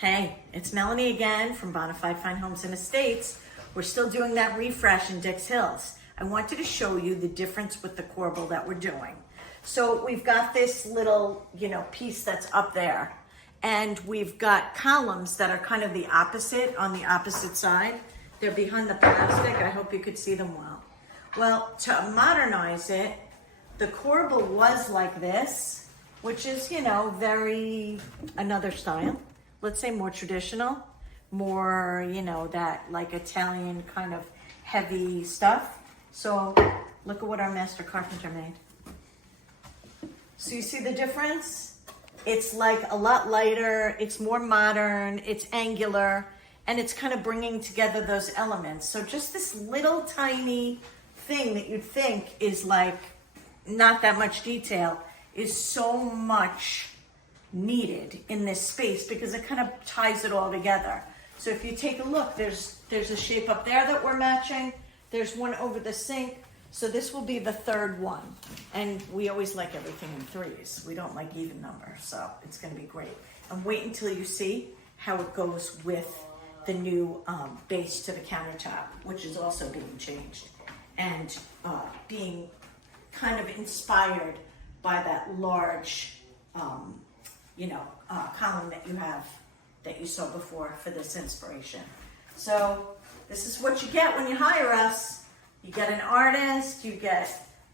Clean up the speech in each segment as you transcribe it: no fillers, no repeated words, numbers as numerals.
Hey, it's Melanie again from Bona Fine Homes and Estates. We're still doing that refresh in Dix Hills. I wanted to show you the difference with the corbel that we're doing. So we've got this little, piece that's up there, and we've got columns that are kind of the opposite on the opposite side. They're behind the plastic. I hope you could see them well. Well, to modernize it, the corbel was like this, which is, very another style. Let's say more traditional, more, that like Italian kind of heavy stuff. So look at what our master carpenter made. So you see the difference? It's like a lot lighter, it's more modern, it's angular, and it's kind of bringing together those elements. So just this little tiny thing that you'd think is like not that much detail is so much needed in this space because it kind of ties it all together. So if you take a look, there's a shape up there that we're matching. There's one over the sink. So this will be the third one. And we always like everything in threes. We don't like even numbers, so it's gonna be great. And wait until you see how it goes with the new base to the countertop, which is also being changed and being kind of inspired by that large column that you saw before for this inspiration. So this is what you get when you hire us. You get an artist, you get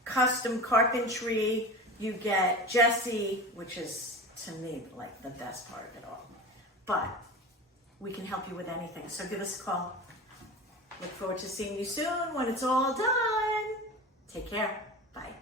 custom carpentry, you get Jesse, which is to me like the best part of it all. But we can help you with anything. So give us a call. Look forward to seeing you soon when it's all done. Take care. Bye.